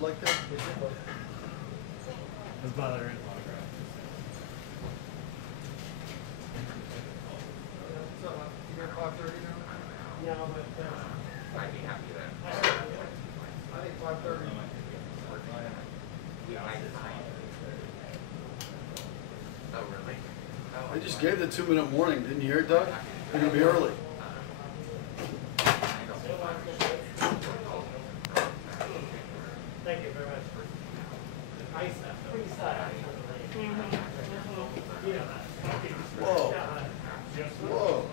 it like that? His mother. You got 5:30 now? No, but I'd be happy then. I think 5:30. Oh, really? I just gave the 2-minute warning. Didn't you hear it, Doug? You're gonna be early. thank you very much. Nice, pretty sad. Whoa. Whoa.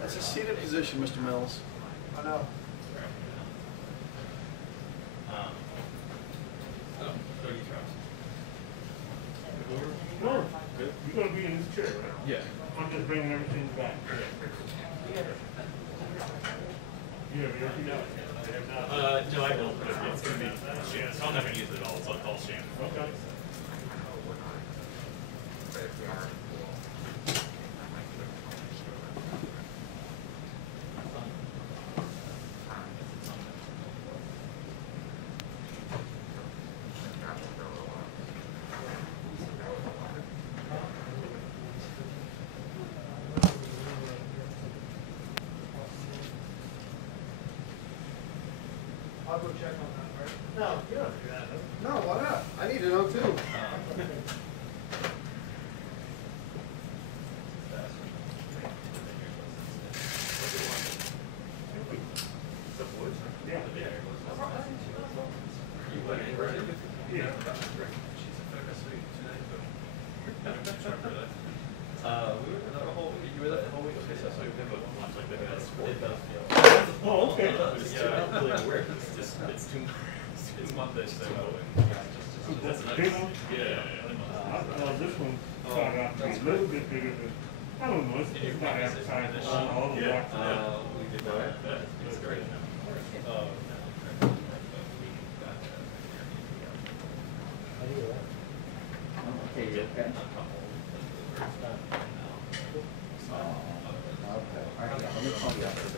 That's a seated position, Mr. Mills. I know. No, you're gonna be in this chair, right? Yeah. I'm just bringing everything back. You have everything else? No, I don't, but it's gonna be Shannon. So I'm not gonna use it at all, so I'll call Shannon. Okay. I'll go check on that, right? No, you don't do that. No, why not? I need to know too. Yeah. You were there the whole week. Okay, so I saw you have a lunch like that. It does feel. Oh, okay. Yeah, I'm really aware. It's too month-ish, so that's nice. Big one? Yeah. This one started out to be a little bit bigger than, I don't know, it's not advertised on all the Yeah. boxes. We did that. It's great. Okay, you okay? All right, let me call you after this.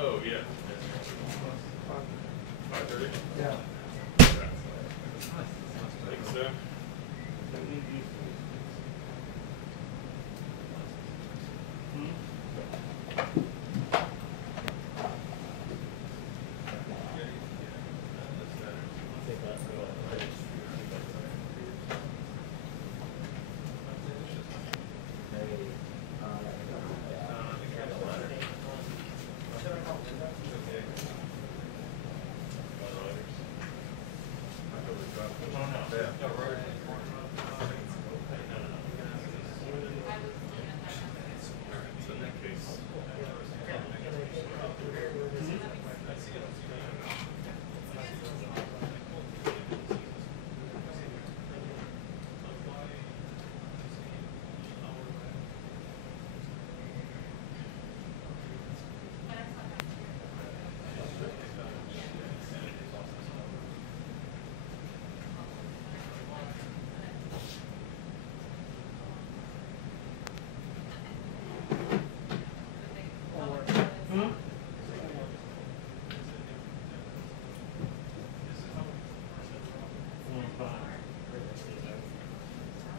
Oh, yeah. 5:30? Yeah. Thanks, Sam.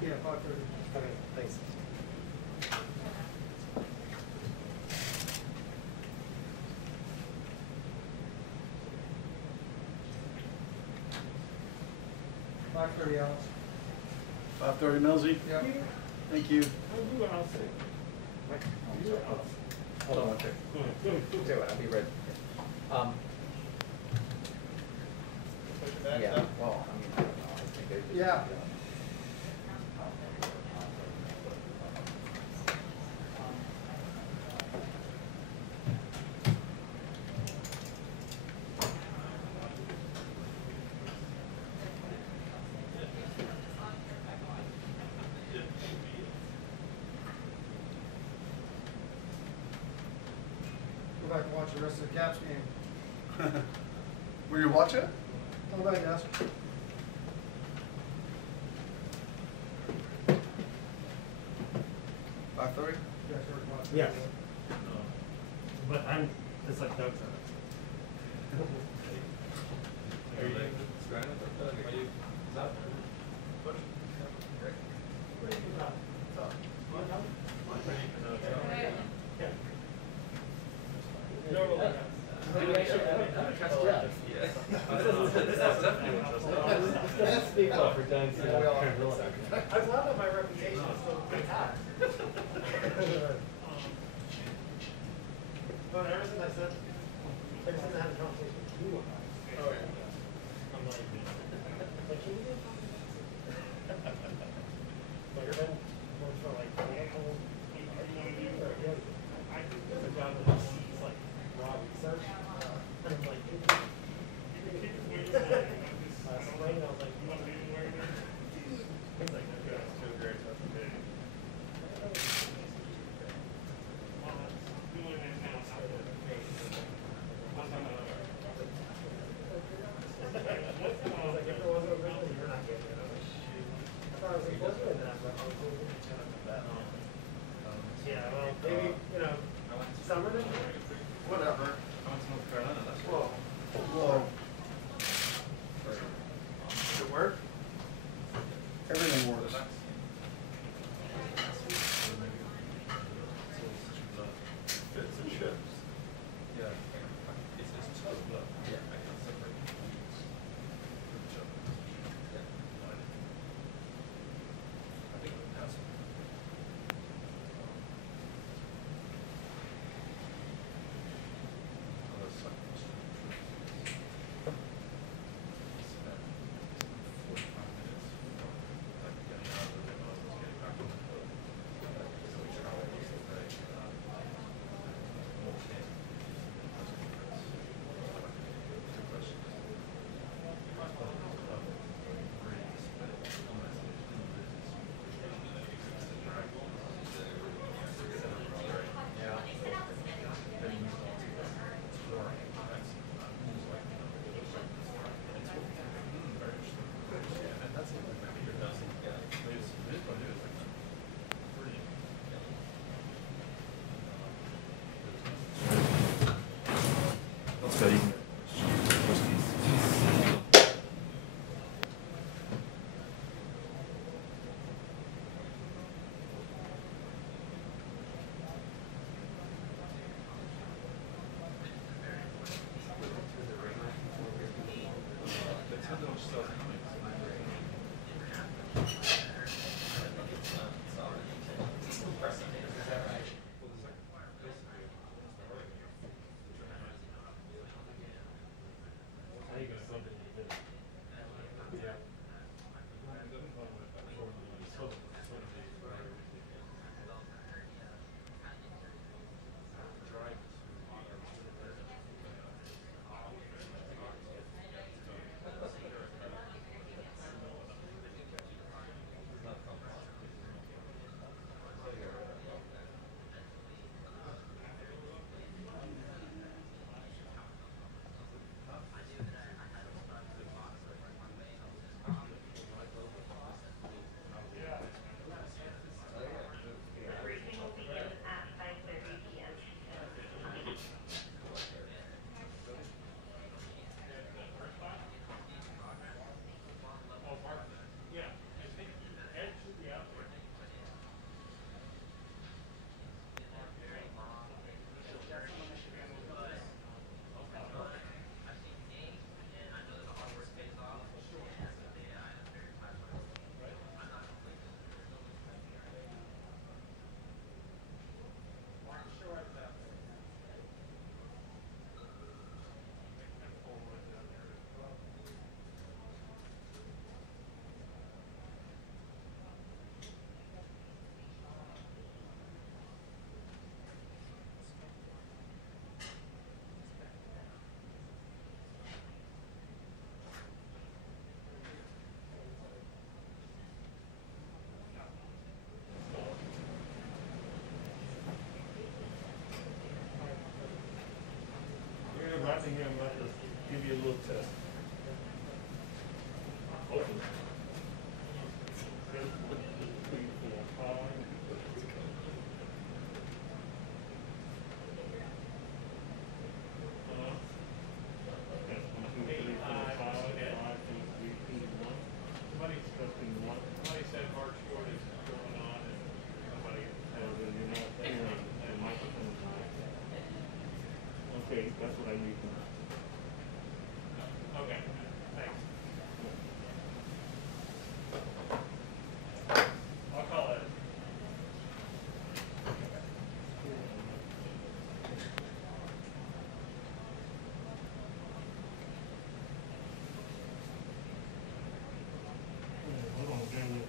Yeah, 5:30. Okay, thanks. Alex. 5:30, Millsy? Yeah. Thank you. I'll do what I'll say. Hold on one second. Go ahead, go ahead. Tell you what, I'll be ready. Yeah, well, I mean, I don't know, I think they just. Yeah. Go back and watch the rest of the Caps game. Were you watching it? Oh, right, yes. $5:30? Yeah, sure, watch it. Yeah. But it's like Doug's on it. Are you like, are you, is that, what? Great. What do you got? What's up? You want to come? Yeah. Normally. Let's speak up for Doug's. I'm glad that my reputation is still intact. But ever since I said, ever since I had a conversation with you about it, Oh, yeah. I'm like, can you do something? But you're been working for like, there's a job that sees like raw research, and I'm like, spring, and I was like, You want to be where it is? He's like, okay, that's too great, that's okay. Well, let's do it now. I was like, if there wasn't a reason, you're not getting it. I was like, shoot. I thought I was like, wasn't that, but I was doing it. Yeah, well, maybe, you know, summer then? Whatever. I went to North Carolina last year. Whoa. Whoa. Does it work? Everything works. Fits and chips. Yeah. It's just tough, but yeah, I can separate the foods from each other. Yeah. I think it has. Watching him, let us give you a little test. Open. 3, 4, 5. That's what I need to know. Okay, thanks. I'll call it. Hold on, bear with me.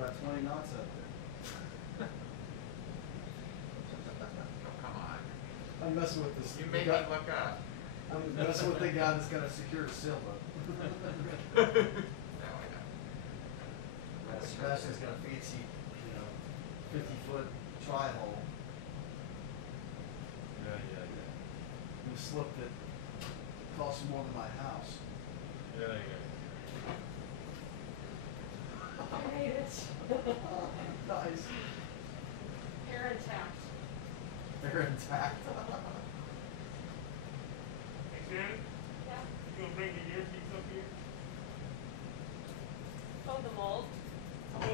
about 20 knots out there. Oh, come on. I'm messing with this. You made me look up. I'm messing with the guy that's got a secure sailboat. Now I know. Sebastian's got a fancy, 50-foot tri-hole. Yeah. And a slip that costs more than my house. Yeah. I hate it. Nice. Hair intact. They're intact. Hey, Shannon, Yeah. you gonna bring the earpiece up here? Oh, the mold. Oh,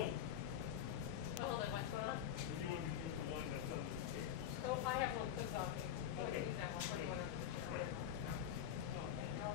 Oh, then what's going on? if you want to use the one that's under the stairs. So I have one put off me. So I can use that one. What do you want under the chair? Okay, no.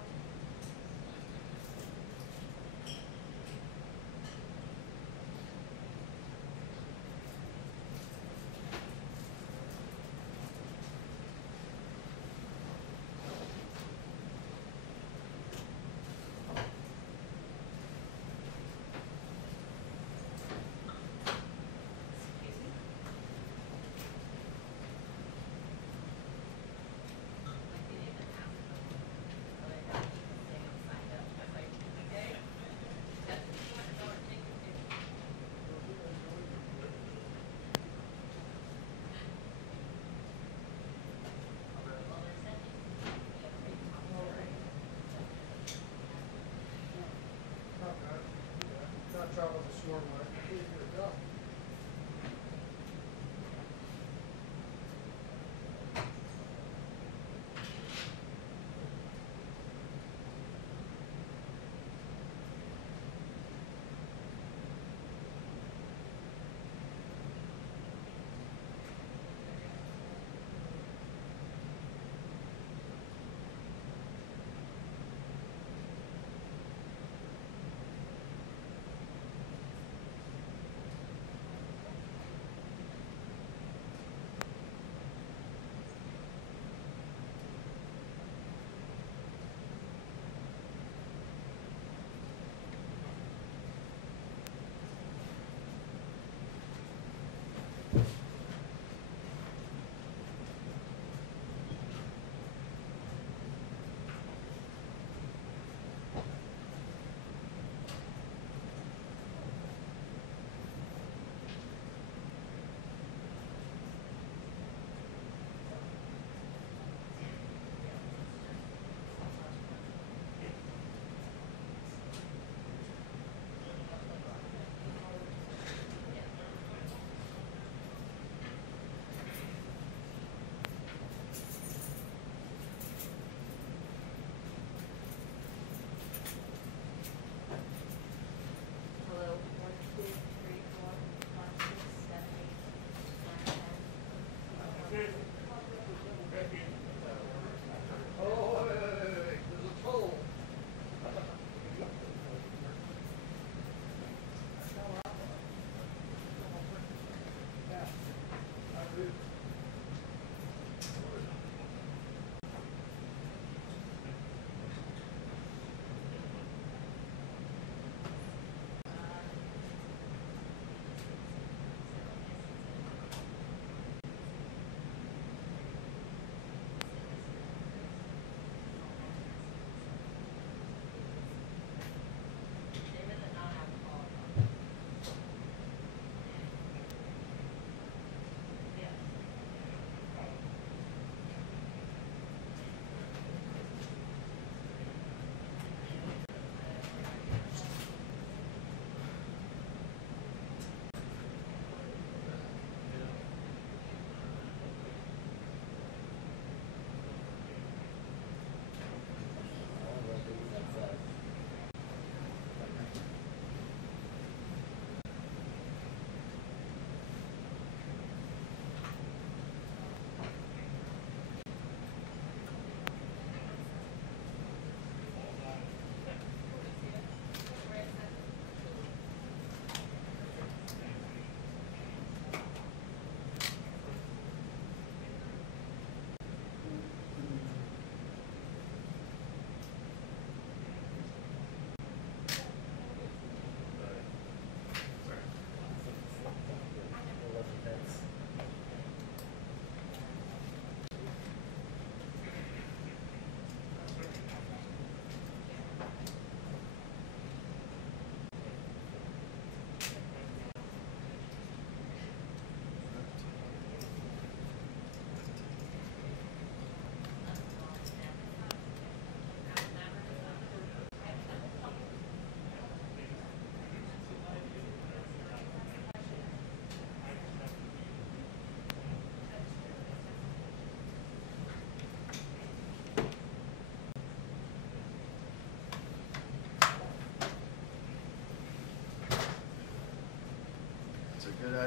Excuse me? Not travel the storm line.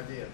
idea.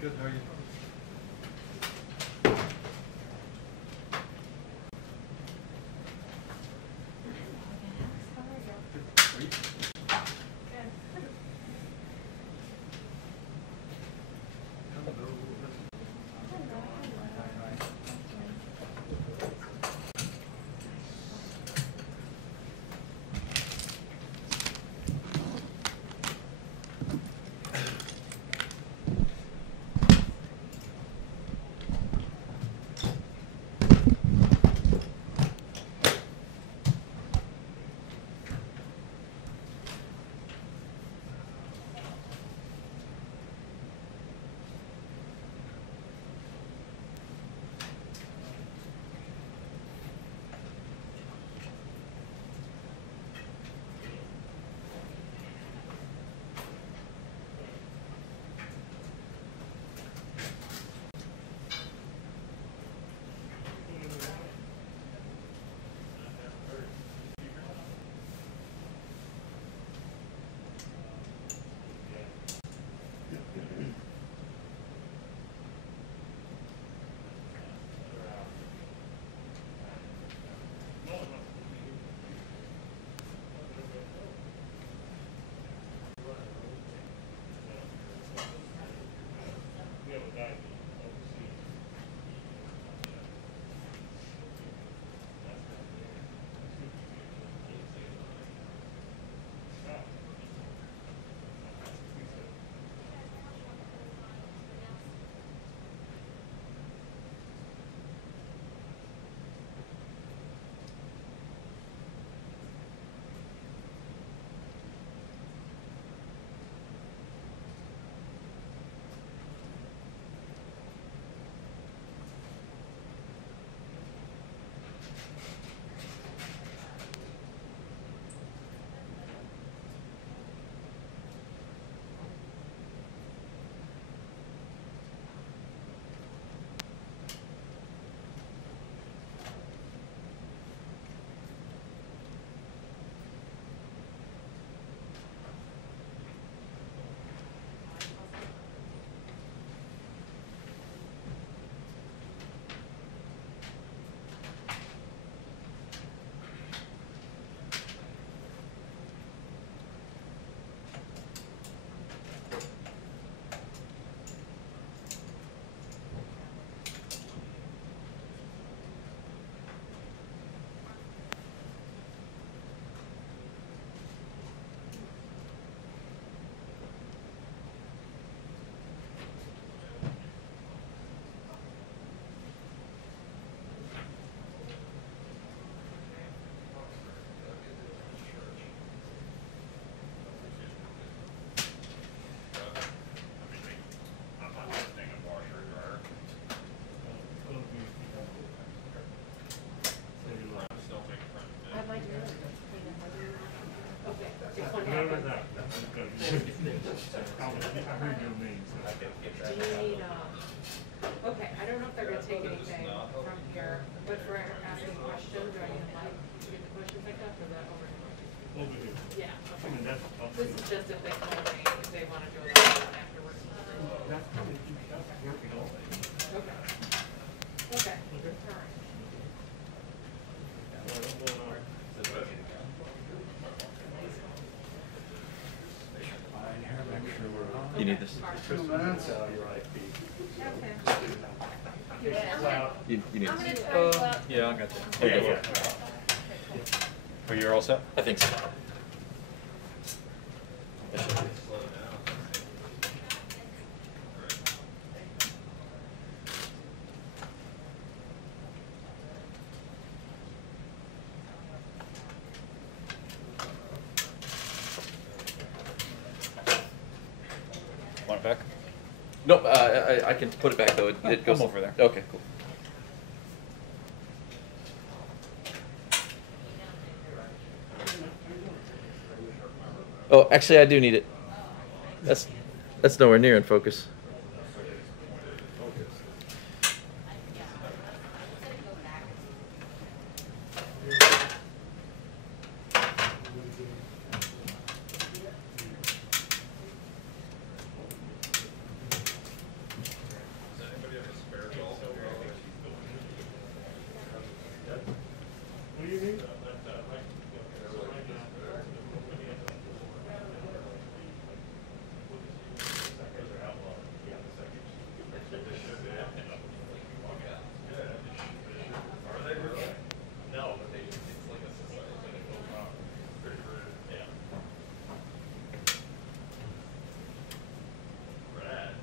Good, how are you? Whatever that. I heard your name. So. Do you need, okay, I don't know if they're gonna take anything from here, but for asking questions, do I need a mic to get the questions picked up, or that over here? Over here. Yeah, I mean, okay. that's This is just if they call me, if they wanna do that afterwards. that's working all day. Okay. Okay, all right. You need this? 2 minutes. You need I'm this? gonna try to, Yeah, I got you. Yeah, Okay. yeah. Are you all set? I think so. it back? No, I can put it back though. It goes I'm over there. Okay, cool. Oh, actually, I do need it. That's nowhere near in focus. What do you need? No, but it's like a society. Yeah. Brad.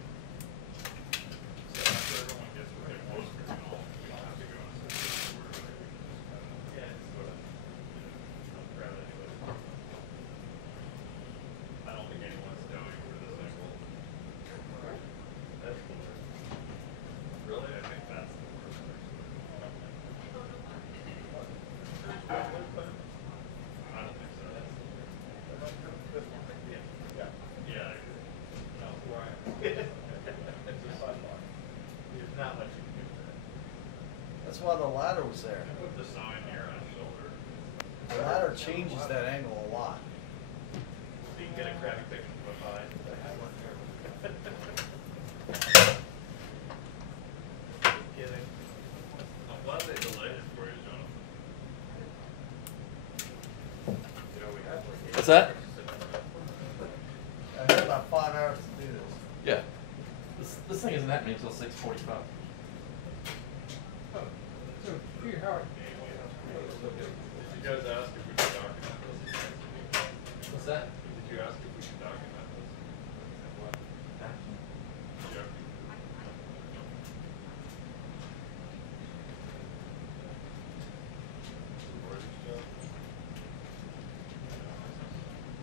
So after everyone gets what they want, we don't have to go and sit there. Yeah, it's sort of, grab it anyway. I don't think anyone's doing for this angle. That's the worst. Really? I think that's the worst. I don't think so. Yeah. No. It's a sidebar. There's not much you can do with that. That's why the ladder was there. Put the sign here on his shoulder. The ladder changes that angle a lot. So you can get a crappy picture of a pie. Kidding. I'm glad they delayed it for you, Jonathan. You know, we have like What's that? I had about 5 hours to do this. Yeah. This thing isn't happening until 6:45. Did you guys ask if we could document this? What's that? Did you ask if we could document this? Yeah.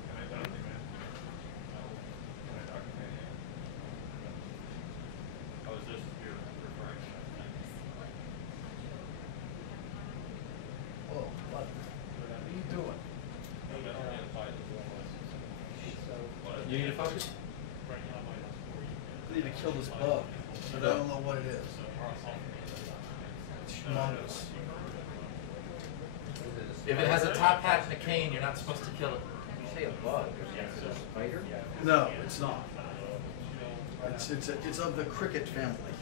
Can I document? Can I document it? I was just here referring to that. Whoa, what are you doing? You need to focus? I need to kill this bug, but I don't know what it is. It's humongous. If it has a top hat and a cane, you're not supposed to kill it. You say a bug, is it a spider? No, it's not. It's of the cricket family.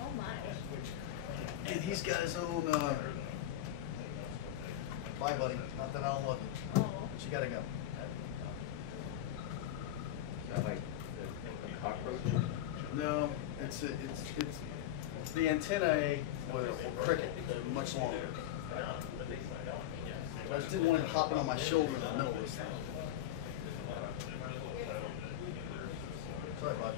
Oh my. And he's got his own, bye buddy, not that I don't love you, Oh. but you gotta go. Is that like a cockroach? No, it's the antennae were cricket, they're much longer. I just didn't want him hopping on my shoulder in the middle of this thing. Sorry, bud.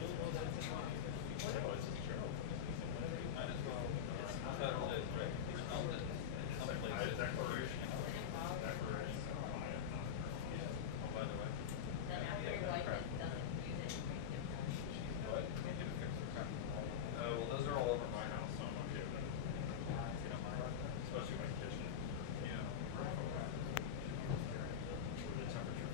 Well, those are all over my house, so I'm okay with it. Especially my kitchen. You know, where the temperature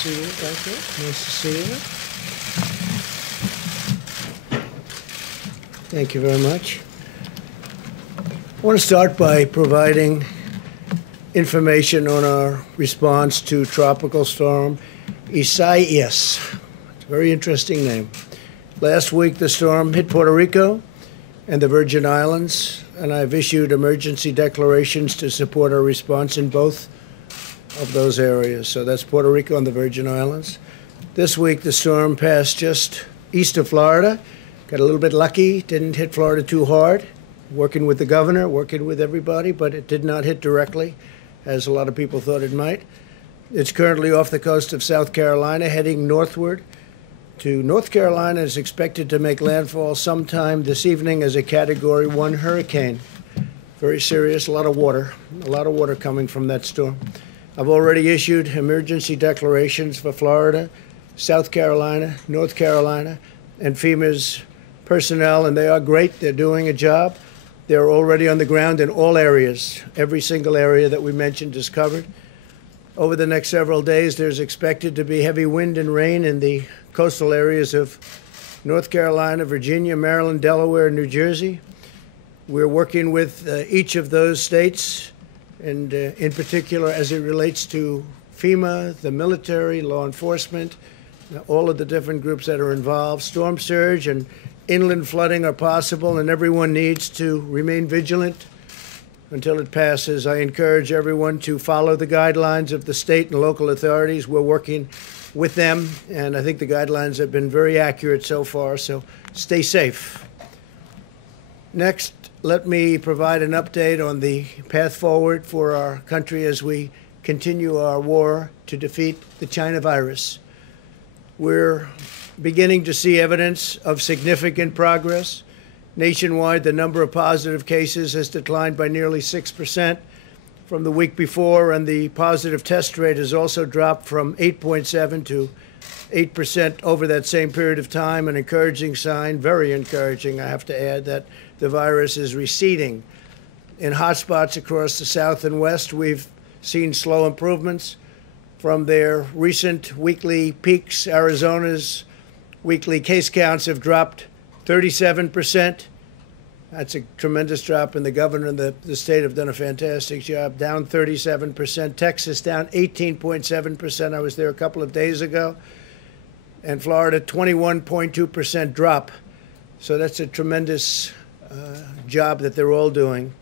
see you back there. Nice to see you. Thank you very much. I want to start by providing information on our response to Tropical Storm Isaias. It's a very interesting name. Last week, the storm hit Puerto Rico and the Virgin Islands, and I've issued emergency declarations to support our response in both of those areas. So that's Puerto Rico and the Virgin Islands. This week, the storm passed just east of Florida. Got a little bit lucky, didn't hit Florida too hard. Working with the governor, working with everybody, but it did not hit directly, as a lot of people thought it might. It's currently off the coast of South Carolina, heading northward to North Carolina. Is expected to make landfall sometime this evening as a Category 1 hurricane. Very serious, a lot of water coming from that storm. I've already issued emergency declarations for Florida, South Carolina, North Carolina, and FEMA's personnel, and they are great. They're doing a job. They're already on the ground in all areas. Every single area that we mentioned is covered. Over the next several days, there's expected to be heavy wind and rain in the coastal areas of North Carolina, Virginia, Maryland, Delaware, and New Jersey. We're working with each of those states, and in particular as it relates to FEMA, the military, law enforcement, all of the different groups that are involved. Storm surge and inland flooding are possible, and everyone needs to remain vigilant until it passes. I encourage everyone to follow the guidelines of the state and local authorities. We're working with them, and I think the guidelines have been very accurate so far, so stay safe. Next, let me provide an update on the path forward for our country as we continue our war to defeat the China virus. We're beginning to see evidence of significant progress. Nationwide, the number of positive cases has declined by nearly 6% from the week before, and the positive test rate has also dropped from 8.7 to 8% over that same period of time. An encouraging sign, very encouraging, I have to add, that the virus is receding. In hotspots across the South and West, we've seen slow improvements from their recent weekly peaks. Arizona's weekly case counts have dropped 37%. That's a tremendous drop, and the governor and the state have done a fantastic job. Down 37%. Texas down 18.7%. I was there a couple of days ago. And Florida, 21.2% drop. So that's a tremendous job that they're all doing.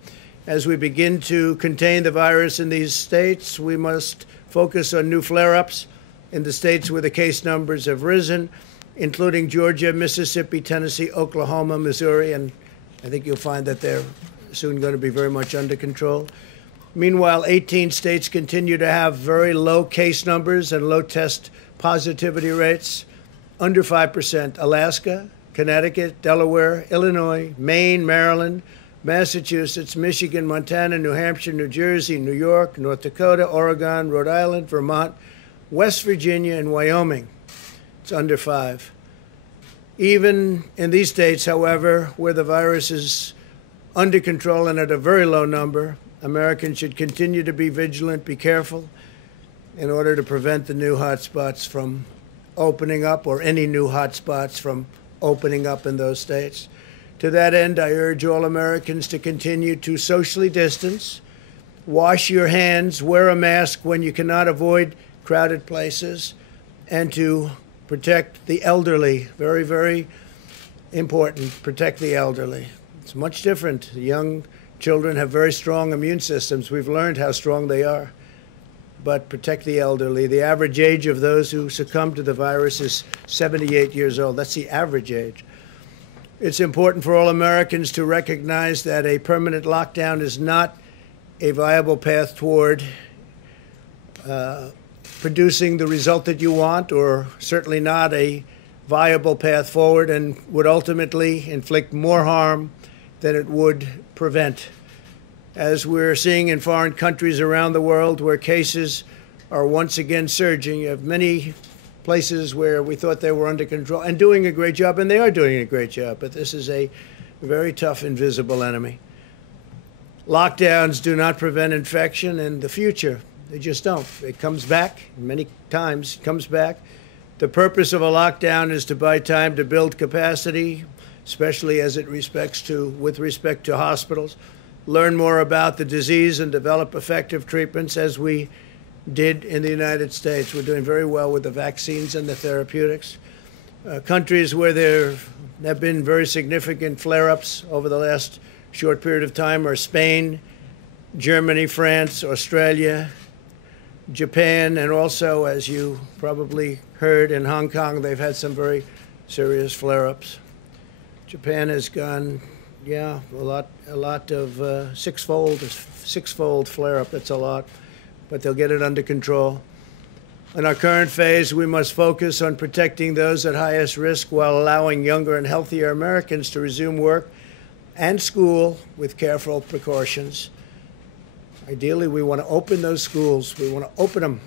As we begin to contain the virus in these states, we must focus on new flare-ups in the states where the case numbers have risen, including Georgia, Mississippi, Tennessee, Oklahoma, Missouri, and I think you'll find that they're soon going to be very much under control. Meanwhile, 18 states continue to have very low case numbers and low test positivity rates, under 5%. Alaska, Connecticut, Delaware, Illinois, Maine, Maryland, Massachusetts, Michigan, Montana, New Hampshire, New Jersey, New York, North Dakota, Oregon, Rhode Island, Vermont, West Virginia, and Wyoming. It's under 5. Even in these states, however, where the virus is under control and at a very low number, Americans should continue to be vigilant, be careful, in order to prevent the new hotspots from opening up, or any new hotspots from opening up in those states. To that end, I urge all Americans to continue to socially distance, wash your hands, wear a mask when you cannot avoid crowded places, and to protect the elderly. Very, very important. Protect the elderly. It's much different. Young children have very strong immune systems. We've learned how strong they are. But protect the elderly. The average age of those who succumb to the virus is 78 years old. That's the average age. It's important for all Americans to recognize that a permanent lockdown is not a viable path toward producing the result that you want, or certainly not a viable path forward, and would ultimately inflict more harm than it would prevent. As we're seeing in foreign countries around the world where cases are once again surging, you have many places where we thought they were under control and doing a great job, and they are doing a great job, but this is a very tough, invisible enemy. Lockdowns do not prevent infection in the future. They just don't. It comes back many times. It comes back. The purpose of a lockdown is to buy time to build capacity, especially as with respect to hospitals, learn more about the disease and develop effective treatments as we did in the United States. We're doing very well with the vaccines and the therapeutics. Countries where there have been very significant flare-ups over the last short period of time are Spain, Germany, France, Australia, Japan, and also, as you probably heard, in Hong Kong, they've had some very serious flare-ups. Japan has gone, a lot of six-fold flare-up. That's a lot, but they'll get it under control. In our current phase, we must focus on protecting those at highest risk while allowing younger and healthier Americans to resume work and school with careful precautions. Ideally, we want to open those schools. We want to open them.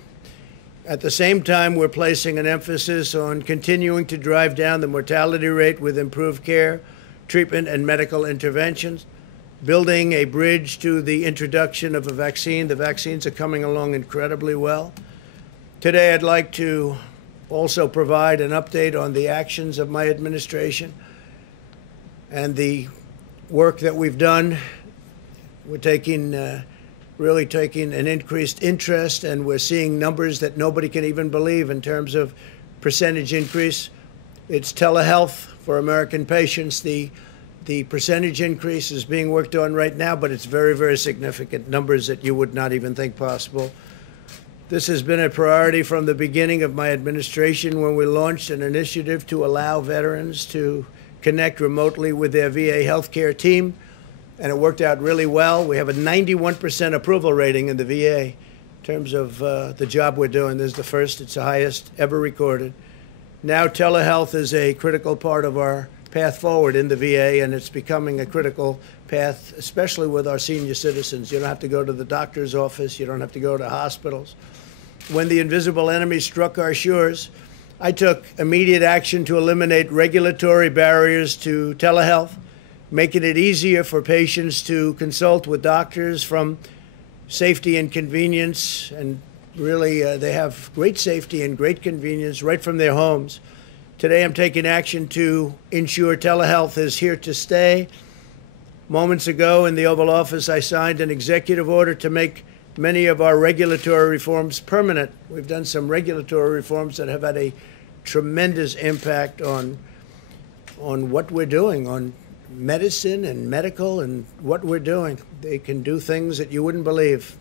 At the same time, we're placing an emphasis on continuing to drive down the mortality rate with improved care, treatment, and medical interventions, building a bridge to the introduction of a vaccine. The vaccines are coming along incredibly well. Today, I'd like to also provide an update on the actions of my administration and the work that we've done. We're really taking an increased interest, and we're seeing numbers that nobody can even believe in terms of percentage increase. It's telehealth for American patients. The percentage increase is being worked on right now, but it's very, very significant, numbers that you would not even think possible. This has been a priority from the beginning of my administration when we launched an initiative to allow veterans to connect remotely with their VA healthcare team, and it worked out really well. We have a 91% approval rating in the VA in terms of the job we're doing. This is the first, it's the highest ever recorded. Now telehealth is a critical part of our path forward in the VA, and it's becoming a critical path, especially with our senior citizens. You don't have to go to the doctor's office. You don't have to go to hospitals. When the invisible enemy struck our shores, I took immediate action to eliminate regulatory barriers to telehealth, making it easier for patients to consult with doctors from safety and convenience. And really, they have great safety and great convenience right from their homes. Today, I'm taking action to ensure telehealth is here to stay. Moments ago in the Oval Office, I signed an executive order to make many of our regulatory reforms permanent. We've done some regulatory reforms that have had a tremendous impact on what we're doing, on medicine and medical and what we're doing. They can do things that you wouldn't believe,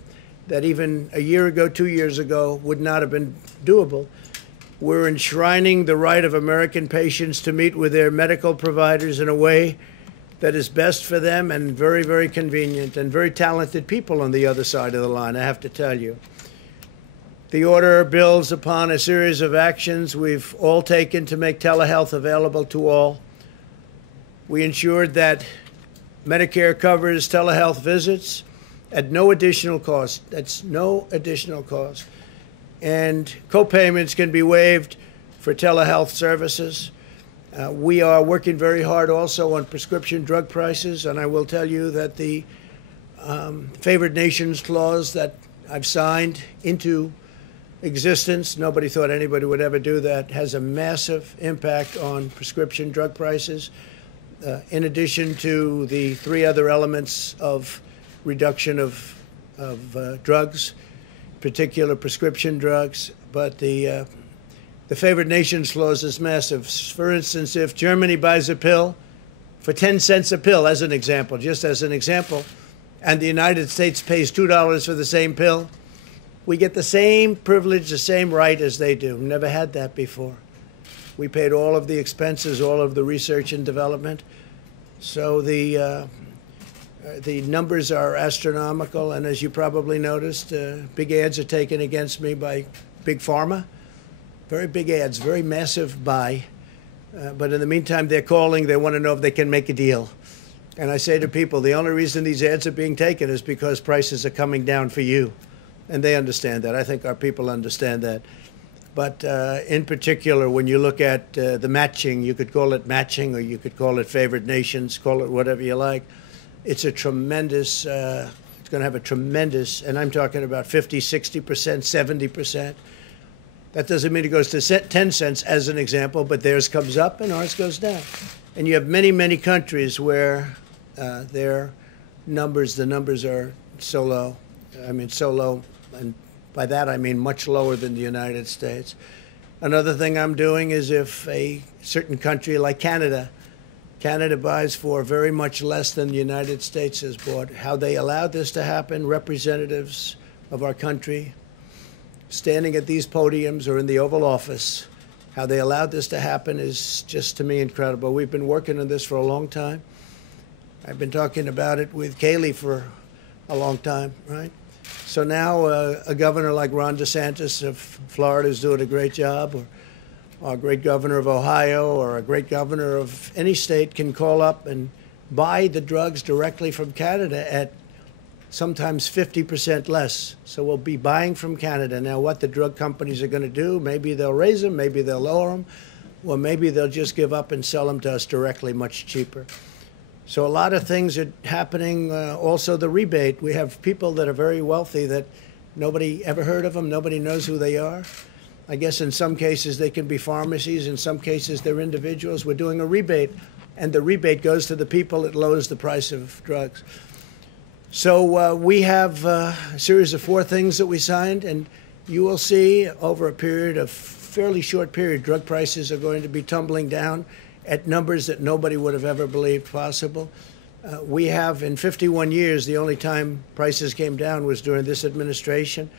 that even a year ago, 2 years ago, would not have been doable. We're enshrining the right of American patients to meet with their medical providers in a way that is best for them and very, very convenient, and very talented people on the other side of the line, I have to tell you. The order builds upon a series of actions we've all taken to make telehealth available to all. We ensured that Medicare covers telehealth visits at no additional cost. That's no additional cost. And co-payments can be waived for telehealth services. We are working very hard also on prescription drug prices, and I will tell you that the favored nations clause that I've signed into existence, nobody thought anybody would ever do that, has a massive impact on prescription drug prices, in addition to the 3 other elements of reduction of drugs, particular prescription drugs. But the favored nations clause is massive. For instance, if Germany buys a pill for 10 cents a pill, as an example, just as an example, and the United States pays $2 for the same pill, we get the same privilege, the same right as they do. Never had that before. We paid all of the expenses, all of the research and development. So the numbers are astronomical, and as you probably noticed, big ads are taken against me by Big Pharma. Very big ads, very massive buy. But in the meantime, they're calling. They want to know if they can make a deal. And I say to people, the only reason these ads are being taken is because prices are coming down for you. And they understand that. I think our people understand that. But in particular, when you look at the matching, you could call it matching, or you could call it favored nations, call it whatever you like. It's a tremendous going to have a tremendous, and I'm talking about 50, 60%, 70%. That doesn't mean it goes to 10 cents as an example, but theirs comes up and ours goes down. And you have many, many countries where their numbers, the numbers are so low. I mean, so low, and by that I mean much lower than the United States. Another thing I'm doing is if a certain country like Canada buys for very much less than the United States has bought, how they allowed this to happen, representatives of our country standing at these podiums or in the Oval Office, how they allowed this to happen is just, to me, incredible. We've been working on this for a long time. I've been talking about it with Kayleigh for a long time, right? So now a governor like Ron DeSantis of Florida is doing a great job, or a great governor of Ohio, or a great governor of any state can call up and buy the drugs directly from Canada at sometimes 50% less. So we'll be buying from Canada. Now, what the drug companies are going to do, maybe they'll raise them, maybe they'll lower them, or maybe they'll just give up and sell them to us directly much cheaper. So a lot of things are happening. Also, the rebate. We have people that are very wealthy that nobody ever heard of them. Nobody knows who they are. I guess in some cases they can be pharmacies. In some cases they're individuals. We're doing a rebate, and the rebate goes to the people. It lowers the price of drugs. So we have a series of 4 things that we signed, and you will see over a period of fairly short period, drug prices are going to be tumbling down at numbers that nobody would have ever believed possible. We have, in 51 years, the only time prices came down was during this administration.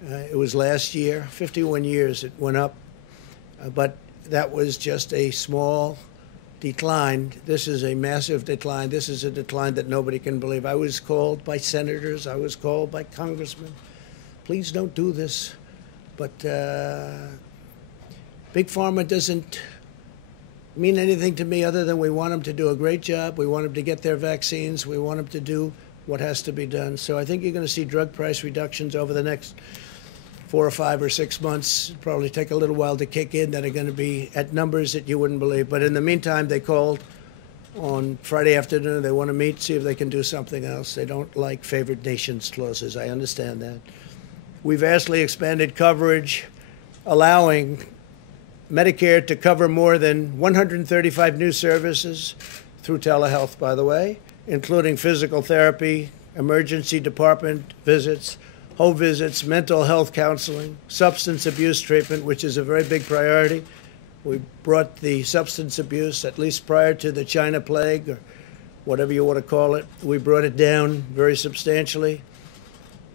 It was last year. 51 years it went up, but that was just a small decline. This is a massive decline. This is a decline that nobody can believe. I was called by senators. I was called by congressmen. Please don't do this. But Big Pharma doesn't mean anything to me other than we want them to do a great job. We want them to get their vaccines. We want them to do what has to be done. So I think you're going to see drug price reductions over the next 4 or 5 or 6 months. It'll probably take a little while to kick in, that are going to be at numbers that you wouldn't believe. But in the meantime, they called on Friday afternoon. They want to meet, see if they can do something else. They don't like favored nations clauses. I understand that. We've vastly expanded coverage, allowing Medicare to cover more than 135 new services through telehealth, by the way, including physical therapy, emergency department visits, home visits, mental health counseling, substance abuse treatment, which is a very big priority. We brought the substance abuse, at least prior to the China plague, or whatever you want to call it, we brought it down very substantially.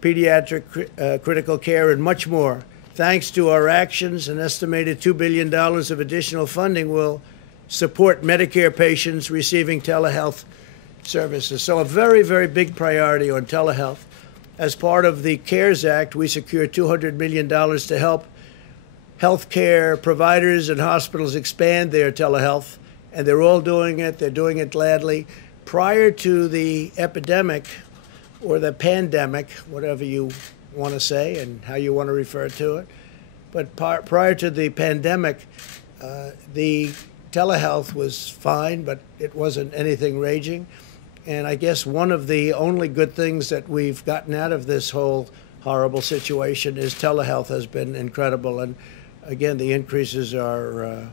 Pediatric critical care and much more. Thanks to our actions, an estimated $2 billion of additional funding will support Medicare patients receiving telehealth services. So a very, very big priority on telehealth. As part of the CARES Act, we secured $200 million to help healthcare providers and hospitals expand their telehealth, and they're all doing it. They're doing it gladly. Prior to the epidemic, or the pandemic, whatever you want to say and how you want to refer to it, but prior to the pandemic, the telehealth was fine, but it wasn't anything raging. And I guess one of the only good things that we've gotten out of this whole horrible situation is telehealth has been incredible. And again, the increases are,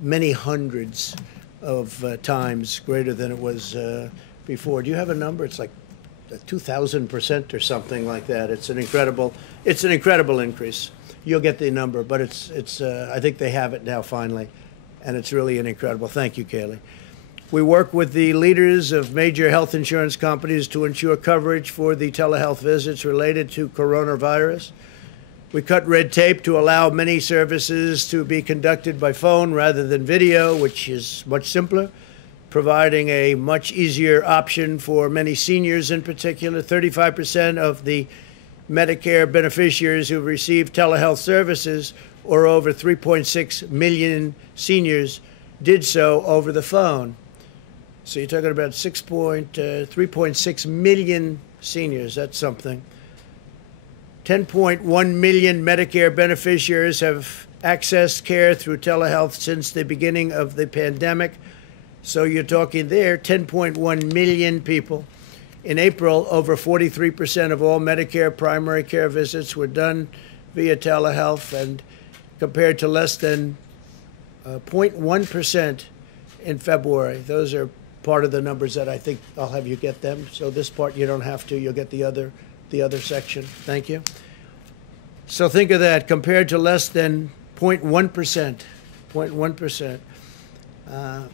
many hundreds of times greater than it was before. Do you have a number? It's like 2,000% or something like that. It's an incredible increase. You'll get the number, but it's I think they have it now finally, and it's really an incredible. Thank you, Kayleigh. We work with the leaders of major health insurance companies to ensure coverage for the telehealth visits related to coronavirus. We cut red tape to allow many services to be conducted by phone rather than video, which is much simpler, providing a much easier option for many seniors in particular. 35% of the Medicare beneficiaries who receive telehealth services, or over 3.6 million seniors, did so over the phone. So you're talking about 3.6 million seniors. That's something. 10.1 million Medicare beneficiaries have accessed care through telehealth since the beginning of the pandemic. So you're talking there, 10.1 million people. In April, over 43% of all Medicare primary care visits were done via telehealth, and compared to less than 0.1% in February. Those are part of the numbers that I think I'll have you get them. So this part you don't have to. You'll get the other section. Thank you. So think of that, compared to less than 0.1%. 0.1%.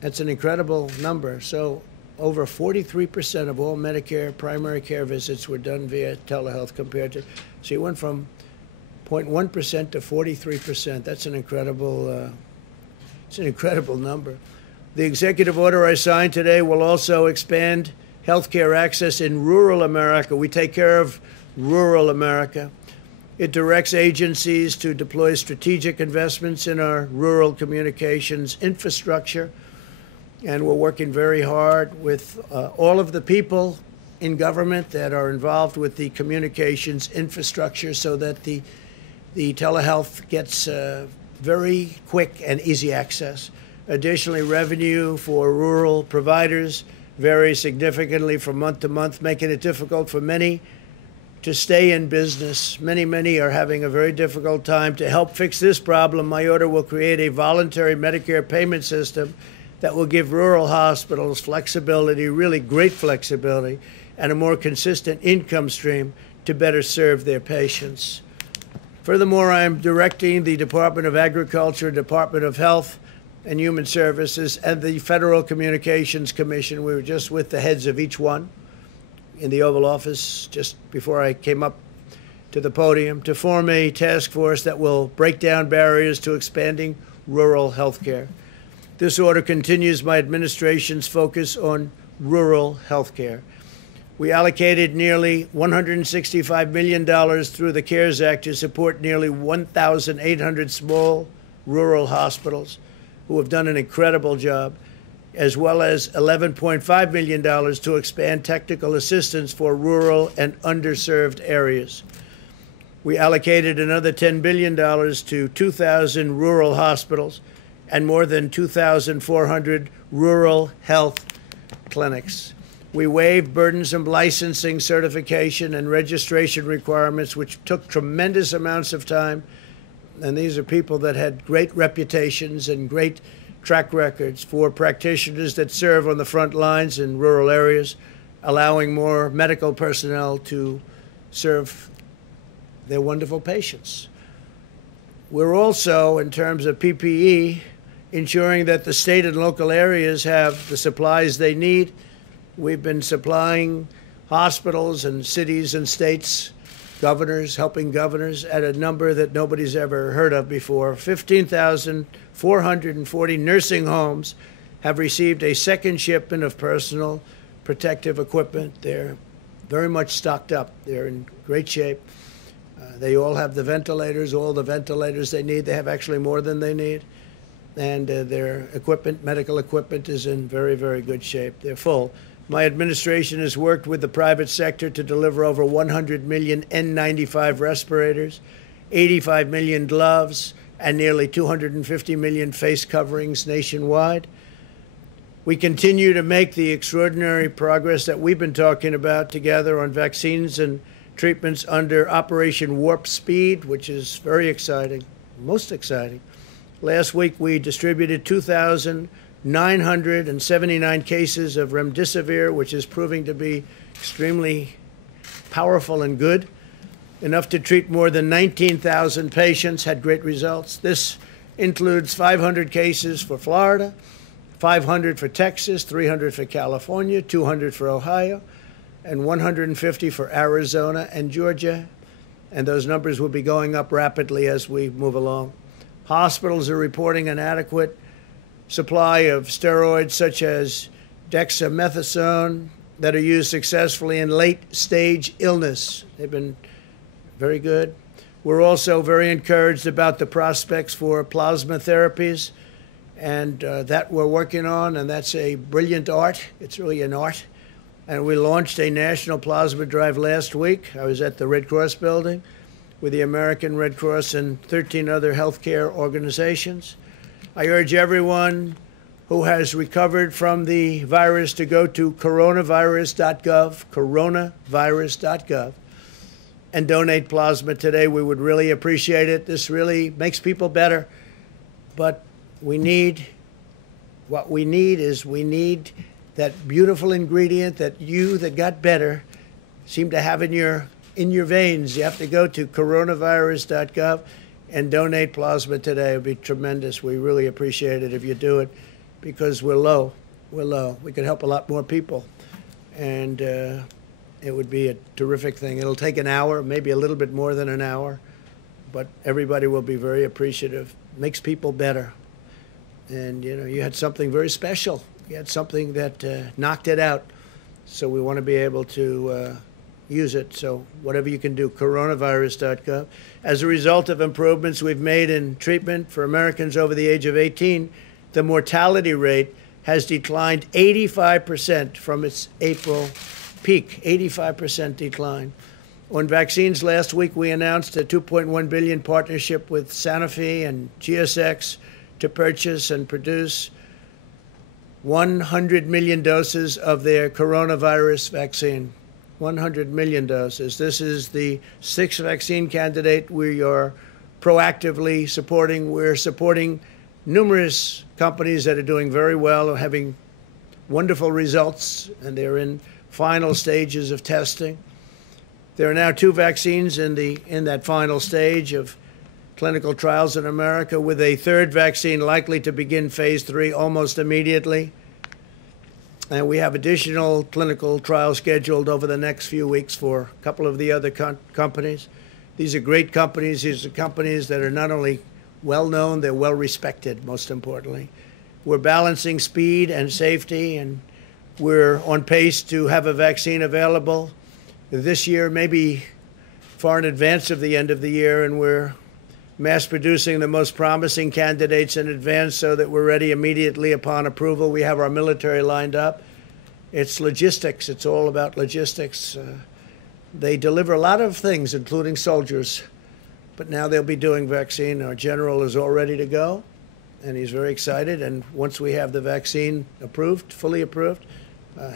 That's an incredible number. So over 43% of all Medicare primary care visits were done via telehealth compared to, so you went from 0.1% to 43%. That's an incredible, it's an incredible number. The executive order I signed today will also expand healthcare access in rural America. We take care of rural America. It directs agencies to deploy strategic investments in our rural communications infrastructure. And we're working very hard with all of the people in government that are involved with the communications infrastructure so that the telehealth gets very quick and easy access. Additionally, revenue for rural providers varies significantly from month to month, making it difficult for many to stay in business. Many are having a very difficult time. To help fix this problem, my order will create a voluntary Medicare payment system that will give rural hospitals flexibility, really great flexibility, and a more consistent income stream to better serve their patients. Furthermore, I am directing the Department of Agriculture, Department of Health and Human Services, and the Federal Communications Commission. We were just with the heads of each one in the Oval Office just before I came up to the podium to form a task force that will break down barriers to expanding rural health care. This order continues my administration's focus on rural health care. We allocated nearly $165 million through the CARES Act to support nearly 1,800 small rural hospitals who have done an incredible job, as well as $11.5 million to expand technical assistance for rural and underserved areas. We allocated another $10 billion to 2,000 rural hospitals and more than 2,400 rural health clinics. We waived burdensome licensing, certification, and registration requirements, which took tremendous amounts of time. And these are people that had great reputations and great track records for practitioners that serve on the front lines in rural areas, allowing more medical personnel to serve their wonderful patients. We're also, in terms of PPE, ensuring that the state and local areas have the supplies they need. We've been supplying hospitals and cities and states, governors, helping governors at a number that nobody's ever heard of before. 15,440 nursing homes have received a second shipment of personal protective equipment. They're very much stocked up. They're in great shape. They all have the ventilators, all the ventilators they need. They have actually more than they need. And their equipment, medical equipment, is in very, very good shape. They're full. My administration has worked with the private sector to deliver over 100 million N95 respirators, 85 million gloves, and nearly 250 million face coverings nationwide. We continue to make the extraordinary progress that we've been talking about together on vaccines and treatments under Operation Warp Speed, which is very exciting, most exciting. Last week, we distributed 2,979 cases of remdesivir, which is proving to be extremely powerful and good, enough to treat more than 19,000 patients, had great results. This includes 500 cases for Florida, 500 for Texas, 300 for California, 200 for Ohio, and 150 for Arizona and Georgia. And those numbers will be going up rapidly as we move along. Hospitals are reporting an adequate supply of steroids such as dexamethasone that are used successfully in late-stage illness. They've been very good. We're also very encouraged about the prospects for plasma therapies, and that we're working on, and that's a brilliant art. It's really an art. And we launched a national plasma drive last week. I was at the Red Cross building with the American Red Cross and 13 other healthcare organizations. I urge everyone who has recovered from the virus to go to coronavirus.gov, coronavirus.gov, and donate plasma today. We would really appreciate it. This really makes people better. But we need that beautiful ingredient that you that got better seem to have in your veins. You have to go to coronavirus.gov and donate plasma today. It would be tremendous. We really appreciate it if you do it, because we're low. We're low. We could help a lot more people. And it would be a terrific thing. It'll take an hour, maybe a little bit more than an hour, but everybody will be very appreciative. Makes people better. And, you know, you had something very special. You had something that knocked it out. So we want to be able to use it. So whatever you can do, coronavirus.gov. As a result of improvements we've made in treatment for Americans over the age of 18, the mortality rate has declined 85% from its April peak, 85% decline. On vaccines, last week we announced a $2.1 billion partnership with Sanofi and GSX to purchase and produce 100 million doses of their coronavirus vaccine. 100 million doses. This is the sixth vaccine candidate we are proactively supporting. We're supporting numerous companies that are doing very well, having wonderful results, and they're in final stages of testing. There are now 2 vaccines in that final stage of clinical trials in America, with a third vaccine likely to begin phase 3 almost immediately. And we have additional clinical trials scheduled over the next few weeks for a couple of the other companies. These are great companies. These are companies that are not only well-known, they're well-respected, most importantly. We're balancing speed and safety, and we're on pace to have a vaccine available this year, maybe far in advance of the end of the year, and we're mass producing the most promising candidates in advance so that we're ready immediately upon approval. We have our military lined up. It's logistics. It's all about logistics. They deliver a lot of things, including soldiers, but now they'll be doing vaccine. Our general is all ready to go, and he's very excited. And once we have the vaccine approved, fully approved,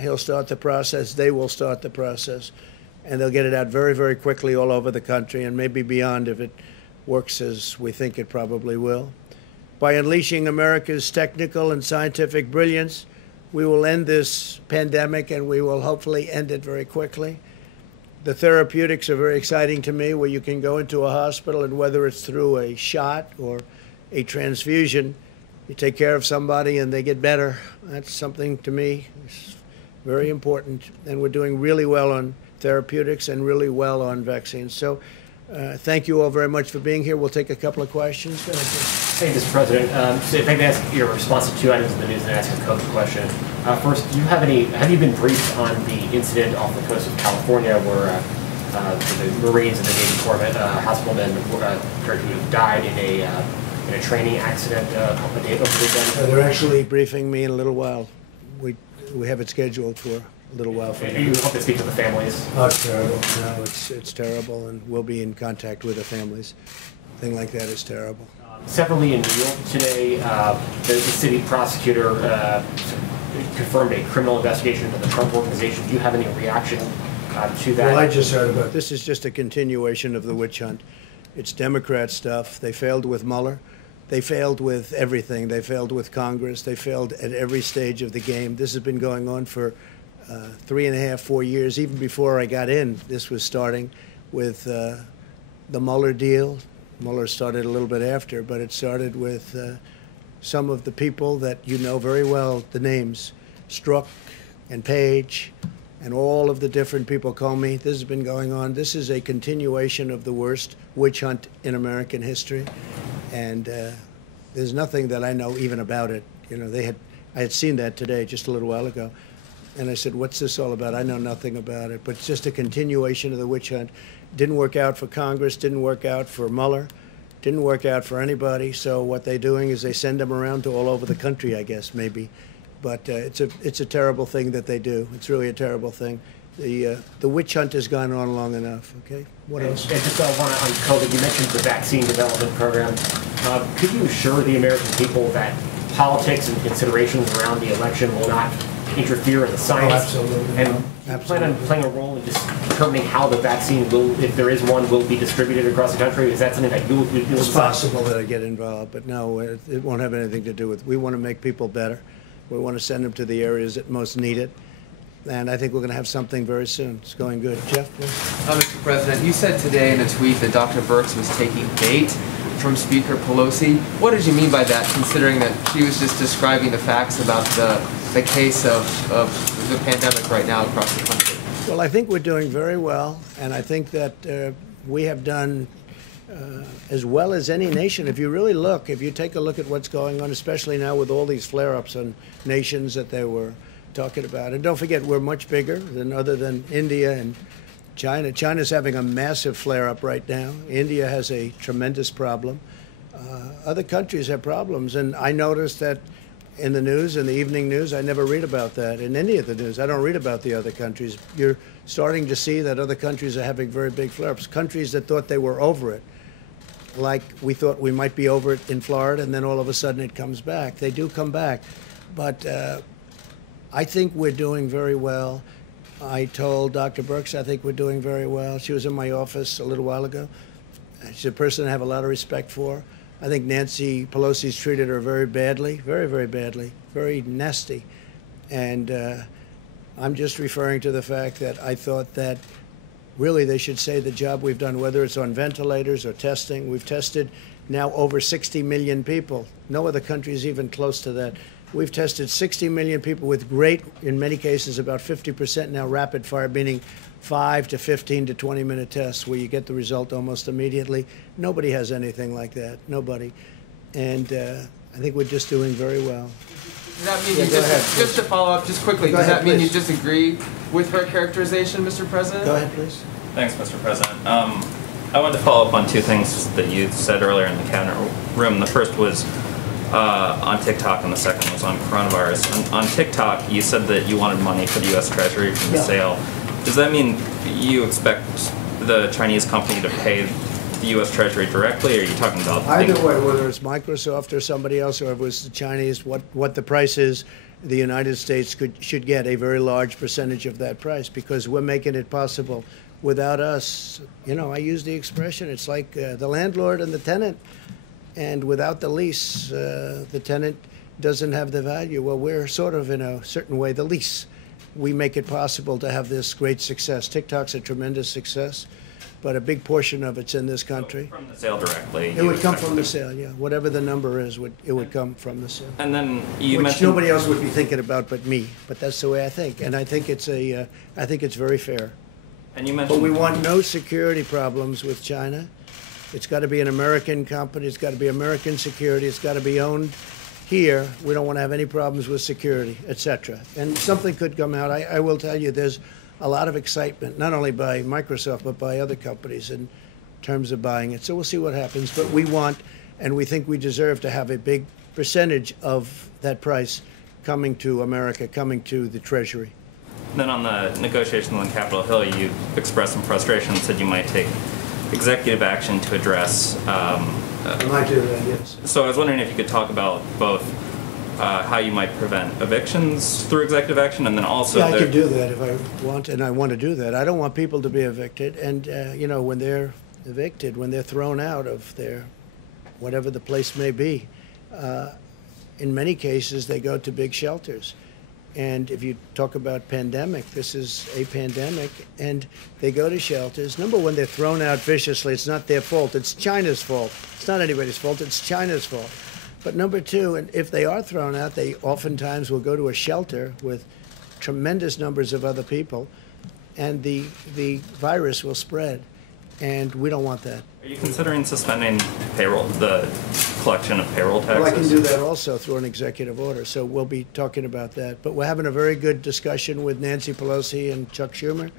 he'll start the process. They will start the process, and they'll get it out very, very quickly all over the country, and maybe beyond if it works as we think it probably will. By unleashing America's technical and scientific brilliance, we will end this pandemic, and we will hopefully end it very quickly. The therapeutics are very exciting to me, where you can go into a hospital, and whether it's through a shot or a transfusion, you take care of somebody and they get better. That's something to me is very important, and we're doing really well on therapeutics and really well on vaccines. So thank you all very much for being here. We'll take a couple of questions. Thank you, Mr. President. So if I can ask your response to 2 items in the news and ask a COVID question. First, have you been briefed on the incident off the coast of California where the Marines and the Navy Corps hospitalmen who died in a training accident a couple of days over the weekend? They're actually briefing me in a little while. We have it scheduled for a little while from now. You hope to speak to the families? Oh, it's terrible. No, it's terrible, and we'll be in contact with the families. A thing like that is terrible. Separately in New York today, the city prosecutor confirmed a criminal investigation into the Trump Organization. Do you have any reaction to that? Well, I just heard about this. Is just a continuation of the witch hunt. It's Democrat stuff. They failed with Mueller. They failed with everything. They failed with Congress. They failed at every stage of the game. This has been going on for 3.5, 4 years. Even before I got in, this was starting with the Mueller deal. Mueller started a little bit after, but it started with some of the people that you know very well, the names, Strzok and Page, and all of the different people, Comey. This has been going on. This is a continuation of the worst witch hunt in American history, and there's nothing that I know even about it. You know, I had seen that today, just a little while ago, and I said, what's this all about? I know nothing about it, but it's just a continuation of the witch hunt. Didn't work out for Congress, didn't work out for Mueller, didn't work out for anybody. So what they're doing is they send them around to all over the country, I guess, maybe. But it's a terrible thing that they do. It's really a terrible thing. The witch hunt has gone on long enough, okay? What else? And just one on COVID, you mentioned the vaccine development program. Could you assure the American people that politics and considerations around the election will not interfere in the science? absolutely. And do you plan on playing a role in just determining how the vaccine will, if there is one, will be distributed across the country? Is that something that you'll It's decide? possible that I get involved, but no, it won't have anything to do with, we want to make people better. We want to send them to the areas that most need it. And I think we're going to have something very soon. It's going good. Jeff? Please. Mr. President, you said today in a tweet that Dr. Birx was taking bait from Speaker Pelosi. What did you mean by that, considering that she was just describing the facts about the case of the pandemic right now across the country? Well, I think we're doing very well, and I think that we have done as well as any nation. If you really look, if you take a look at what's going on, especially now with all these flare-ups on nations that they were talking about. And don't forget, we're much bigger other than India and China. China's having a massive flare-up right now. India has a tremendous problem. Other countries have problems, and I noticed that in the news, in the evening news, I never read about that. In any of the news, I don't read about the other countries. You're starting to see that other countries are having very big flare-ups. Countries that thought they were over it, like we thought we might be over it in Florida, and then all of a sudden it comes back. They do come back. But I think we're doing very well. I told Dr. Birx I think we're doing very well. She was in my office a little while ago. She's a person I have a lot of respect for. I think Nancy Pelosi's treated her very badly, very, very badly, very nasty. And I'm just referring to the fact that I thought that really they should say the job we've done, whether it's on ventilators or testing. We've tested now over 60 million people. No other country is even close to that. We've tested 60 million people with great, in many cases, about 50% now rapid fire, meaning 5 to 15 to 20-minute tests where you get the result almost immediately. Nobody has anything like that, nobody. And I think we're just doing very well. Does that mean just to follow up just quickly, does that mean you disagree with her characterization, Mr. President? Go ahead, please. Thanks, Mr. President. I wanted to follow up on two things that you said earlier in the cabinet room. The first was on TikTok, and the second was on coronavirus. On TikTok, you said that you wanted money for the U.S. Treasury from the sale. Does that mean you expect the Chinese company to pay the U.S. Treasury directly, or are you talking about... Either way, whether it's Microsoft or somebody else, or if it was the Chinese, what the price is, the United States should get a very large percentage of that price, because we're making it possible. Without us, you know, I use the expression, it's like the landlord and the tenant. And without the lease, the tenant doesn't have the value. Well, we're sort of, in a certain way, the lease. We make it possible to have this great success. TikTok's a tremendous success, but a big portion of it's in this country. So from the sale directly? It would come from the sale, yeah. Whatever the number is, it would come from the sale. And then you Which mentioned... nobody else would be thinking about but me. But that's the way I think. And I think it's I think it's very fair. And you mentioned... But we want no security problems with China. It's got to be an American company. It's got to be American security. It's got to be owned here. We don't want to have any problems with security, et cetera. And something could come out. I will tell you, there's a lot of excitement, not only by Microsoft, but by other companies in terms of buying it. So we'll see what happens. But we want, and we think we deserve to have a big percentage of that price coming to America, coming to the Treasury. Then on the negotiations on Capitol Hill, you expressed some frustration and said you might take executive action to address... I might do that, yes. So I was wondering if you could talk about both how you might prevent evictions through executive action, and then also... Yeah, I could do that if I want, and I want to do that. I don't want people to be evicted, and, you know, when they're evicted, when they're thrown out of their, whatever the place may be, in many cases, they go to big shelters. And if you talk about pandemic, this is a pandemic, and they go to shelters. Number one, they're thrown out viciously. It's not their fault. It's China's fault. It's not anybody's fault. It's China's fault. But number two, and if they are thrown out, they oftentimes will go to a shelter with tremendous numbers of other people, and the virus will spread. And we don't want that. Are you considering suspending payroll, the collection of payroll taxes? Well, I can do that also through an executive order, so we'll be talking about that. But we're having a very good discussion with Nancy Pelosi and Chuck Schumer.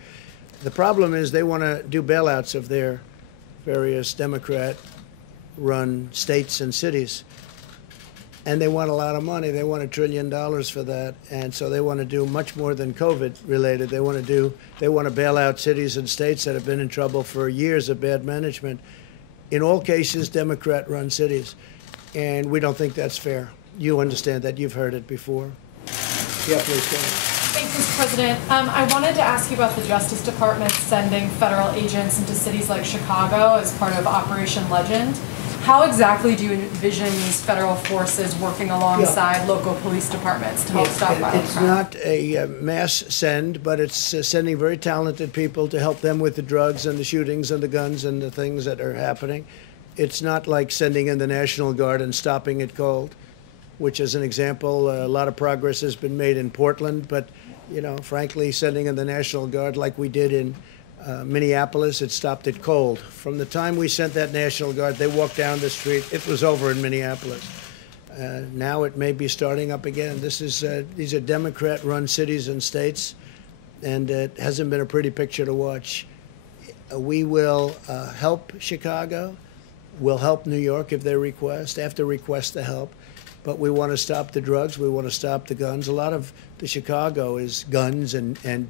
The problem is they want to do bailouts of their various Democrat-run states and cities. And they want a lot of money. They want $1 trillion for that. And so they want to do much more than COVID-related. They want to bail out cities and states that have been in trouble for years of bad management. In all cases, Democrat-run cities. And we don't think that's fair. you understand that. You've heard it before. Yeah, please go ahead. Thanks, Mr. President. I wanted to ask you about the Justice Department sending federal agents into cities like Chicago as part of Operation Legend. How exactly do you envision these federal forces working alongside local police departments to help stop violent It's crime? not a mass send, but it's sending very talented people to help them with the drugs and the shootings and the guns and the things that are happening. It's not like sending in the National Guard and stopping it cold, which is an example. A lot of progress has been made in Portland, but, you know, frankly, sending in the National Guard like we did in Minneapolis, it stopped it cold. From the time we sent that National Guard, they walked down the street, it was over in Minneapolis. Now it may be starting up again. These are Democrat-run cities and states, and it hasn't been a pretty picture to watch. We will help Chicago. We'll help New York if they request, after request to help. But we want to stop the drugs. We want to stop the guns. A lot of the Chicago is guns,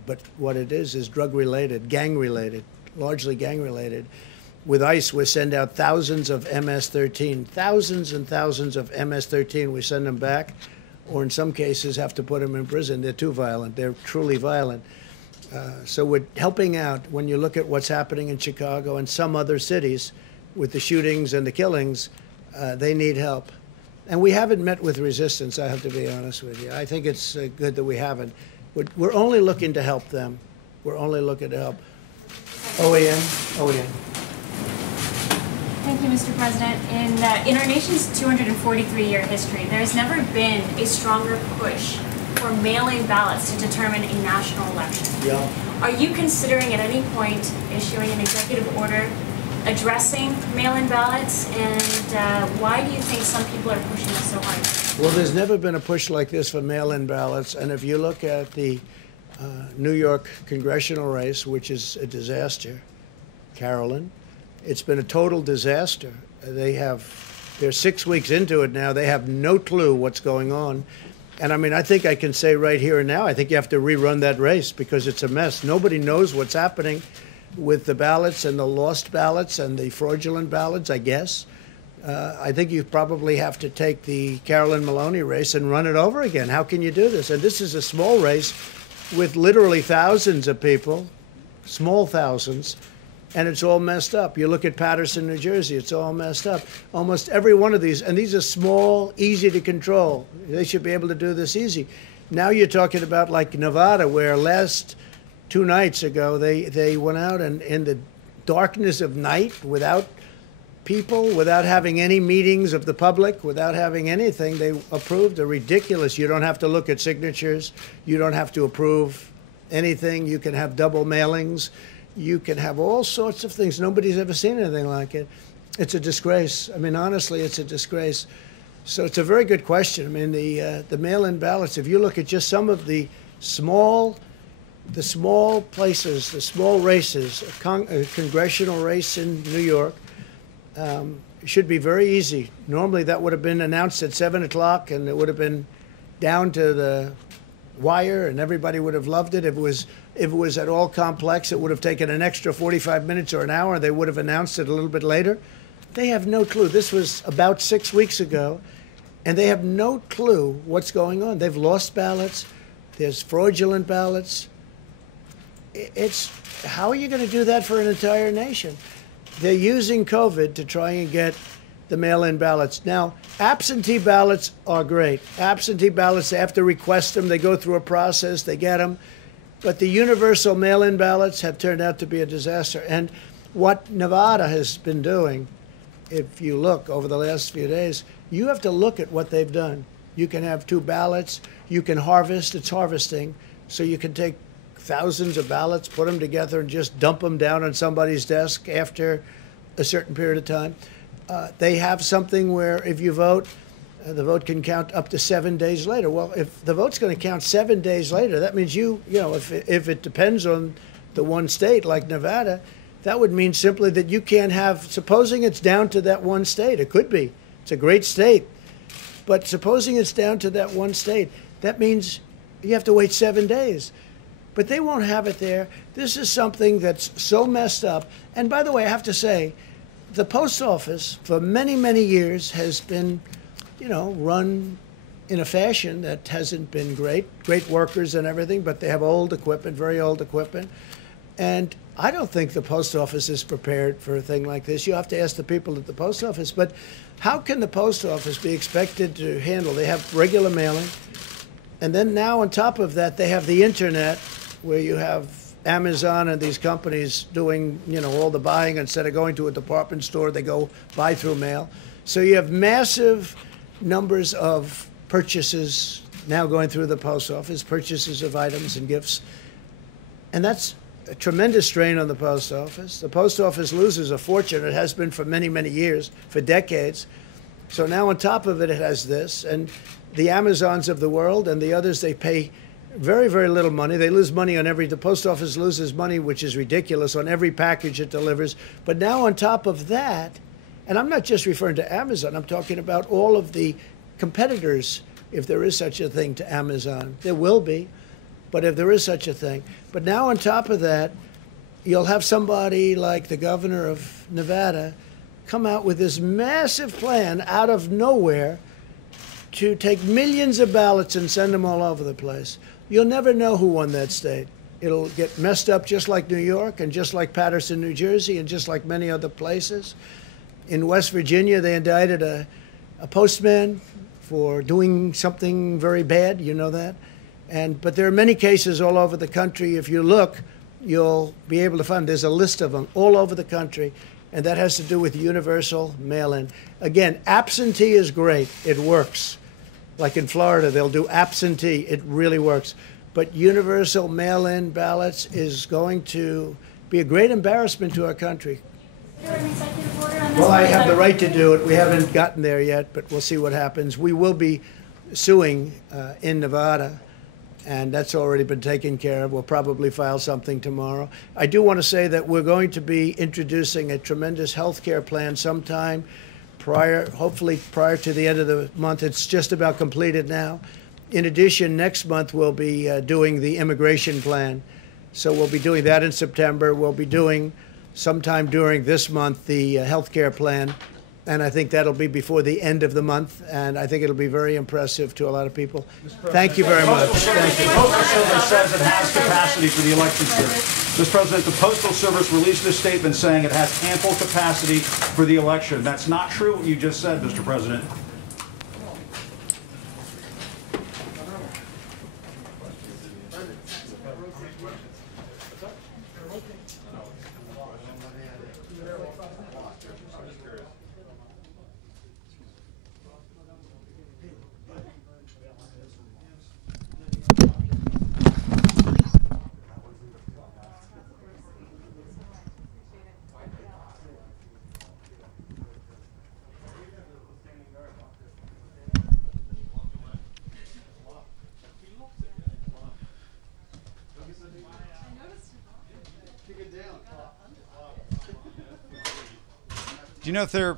but what it is drug-related, gang-related, largely gang-related. With ICE, we send out thousands of MS-13, thousands and thousands of MS-13. We send them back, or in some cases have to put them in prison. They're too violent. They're truly violent. So we're helping out when you look at what's happening in Chicago and some other cities with the shootings and the killings. They need help. And we haven't met with resistance, I have to be honest with you. I think it's good that we haven't. We're only looking to help them. We're only looking to help. OEM? OEM. Thank you, Mr. President. In our nation's 243-year history, there has never been a stronger push for mail-in ballots to determine a national election. Yeah. Are you considering at any point issuing an executive order addressing mail-in ballots, and why do you think some people are pushing this so hard? Well, there's never been a push like this for mail-in ballots, and if you look at the New York congressional race, which is a disaster, Carolyn, it's been a total disaster. They're 6 weeks into it now. They have no clue what's going on. And I mean, I think I can say right here and now, I think you have to rerun that race because it's a mess. Nobody knows what's happening with the ballots and the lost ballots and the fraudulent ballots, I guess. I think you probably have to take the Carolyn Maloney race and run it over again. How can you do this? And this is a small race with literally thousands of people, small thousands, and it's all messed up. You look at Paterson, New Jersey, it's all messed up. Almost every one of these, and these are small, easy to control. They should be able to do this easy. Now you're talking about like Nevada, where last 2 nights ago, they went out and in the darkness of night, without people, without having any meetings of the public, without having anything, they approved a ridiculous, you don't have to look at signatures, you don't have to approve anything, you can have double mailings, you can have all sorts of things. Nobody's ever seen anything like it. It's a disgrace. I mean, honestly, it's a disgrace. So it's a very good question. I mean, the mail-in ballots, if you look at just some of the small places, the small races, a congressional race in New York, should be very easy. Normally that would have been announced at 7 o'clock and it would have been down to the wire and everybody would have loved it. If it was at all complex, it would have taken an extra 45 minutes or an hour. They would have announced it a little bit later. They have no clue. This was about 6 weeks ago, and they have no clue what's going on. They've lost ballots. There's fraudulent ballots. How are you going to do that for an entire nation? They're using COVID to try and get the mail-in ballots. Now, absentee ballots are great. Absentee ballots, they have to request them. They go through a process. They get them. But the universal mail-in ballots have turned out to be a disaster. And what Nevada has been doing, if you look over the last few days, you have to look at what they've done. You can have 2 ballots. You can harvest. It's harvesting. So you can take thousands of ballots, put them together, and just dump them down on somebody's desk after a certain period of time. They have something where if you vote, the vote can count up to 7 days later. Well, if the vote's going to count 7 days later, that means you know, if it depends on the one state like Nevada, that would mean simply that you can't have, supposing it's down to that one state, it could be, it's a great state, but supposing it's down to that one state, that means you have to wait 7 days. But they won't have it there. This is something that's so messed up. And by the way, I have to say, the post office for many, many years has been, you know, run in a fashion that hasn't been great. Great workers and everything, but they have old equipment, very old equipment. And I don't think the post office is prepared for a thing like this. You have to ask the people at the post office. But how can the post office be expected to handle? They have regular mailing. And then now on top of that, they have the internet where you have Amazon and these companies doing, all the buying. Instead of going to a department store, they go buy through mail. So you have massive numbers of purchases now going through the post office, purchases of items and gifts. And that's a tremendous strain on the post office. The post office loses a fortune. It has been for many, many years, for decades. So now on top of it, it has this. And the Amazons of the world and the others, they pay very, very little money. They lose money on the post office loses money, which is ridiculous, on every package it delivers. But now on top of that, and I'm not just referring to Amazon, I'm talking about all of the competitors, if there is such a thing to Amazon. There will be, but if there is such a thing. But now on top of that, you'll have somebody like the governor of Nevada come out with this massive plan out of nowhere to take millions of ballots and send them all over the place. You'll never know who won that state. It'll get messed up just like New York and just like Paterson, New Jersey, and just like many other places. In West Virginia, they indicted a postman for doing something very bad, you know that? But there are many cases all over the country. If you look, you'll be able to find, there's a list of them all over the country, and that has to do with universal mail-in. Again, absentee is great. It works. Like in Florida, they'll do absentee. It really works. But universal mail-in ballots is going to be a great embarrassment to our country. Is there an executive order on this? Well, I have the right to do it. We haven't gotten there yet, but we'll see what happens. We will be suing in Nevada, and that's already been taken care of. We'll probably file something tomorrow. I do want to say that we're going to be introducing a tremendous health care plan sometime hopefully prior to the end of the month. It's just about completed now. In addition, next month we'll be doing the immigration plan. So we'll be doing that in September. We'll be doing sometime during this month the health care plan. And I think that'll be before the end of the month. And I think it'll be very impressive to a lot of people. Thank you very much. Thank you. The Postal Service says it has capacity for the election period. Mr. President, the Postal Service released a statement saying it has ample capacity for the election. That's not true what you just said, Mr. President. Do you know if they're